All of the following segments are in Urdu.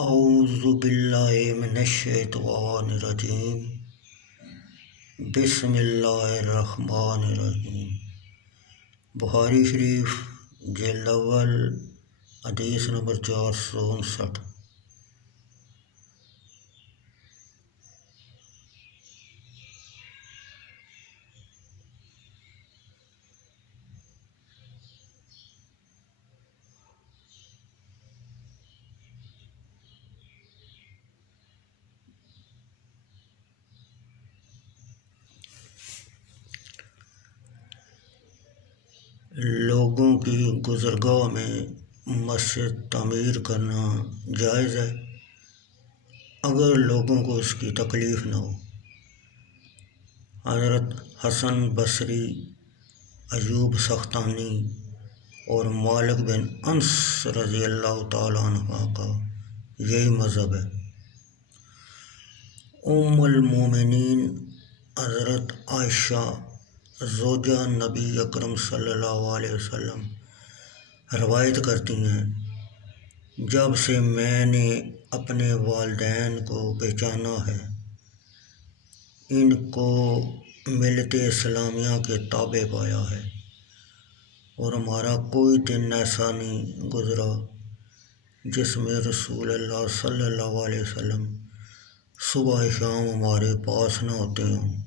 اعوذ باللہ من الشیطان الرجیم بسم اللہ الرحمن الرحیم۔ بخاری شریف جلد اول حدیث نمبر 459۔ لوگوں کی گزرگاہ میں مسجد تعمیر کرنا جائز ہے اگر لوگوں کو اس کی تکلیف نہ ہو۔ حضرت حسن بصری، ایوب سختانی اور مالک بن انس رضی اللہ تعالیٰ عنہ کا یہی مذہب ہے۔ ام المومنین حضرت عائشہ زوجہ نبی اکرم صلی اللہ علیہ وسلم روایت کرتی ہیں، جب سے میں نے اپنے والدین کو پہچانا ہے، ان کو ملت اسلامیہ کے تابع پایا ہے، اور ہمارا کوئی دن ایسا نہیں گزرا جس میں رسول اللہ صلی اللہ علیہ وسلم صبح شام ہمارے پاس نہ ہوتے ہوں۔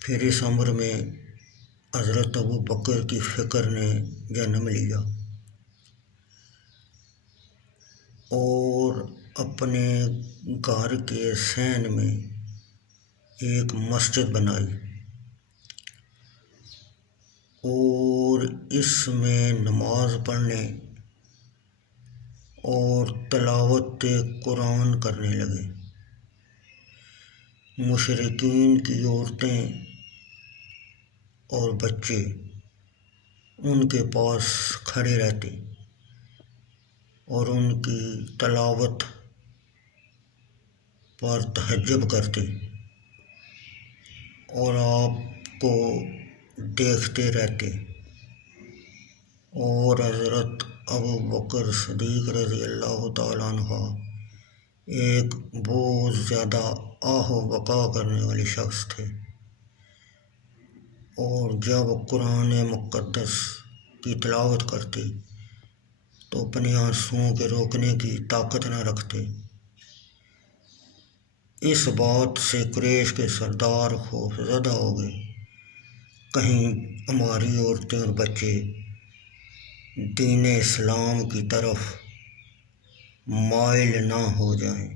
پھر اس امر میں حضرت ابو بکر کی فکر نے جنم لیا اور اپنے گھر کے صحن میں ایک مسجد بنائی اور اس میں نماز پڑھنے اور تلاوت قرآن کرنے لگے۔ مشرکین کی عورتیں اور بچے ان کے پاس کھڑے رہتے اور ان کی تلاوت پر تعجب کرتے اور آپ کو دیکھتے رہتے، اور حضرت ابو بکر صدیق رضی اللہ تعالیٰ عنہ ایک بہت زیادہ آہ و بکا کرنے والے شخص تھے، اور جب قرآن مقدس کی تلاوت کرتے تو اپنے آنسوؤں کے روکنے کی طاقت نہ رکھتے۔ اس بات سے قریش کے سردار خوف زدہ ہو گئے، کہیں ہماری عورتیں اور بچے دین اسلام کی طرف مائل نہ ہو جائیں۔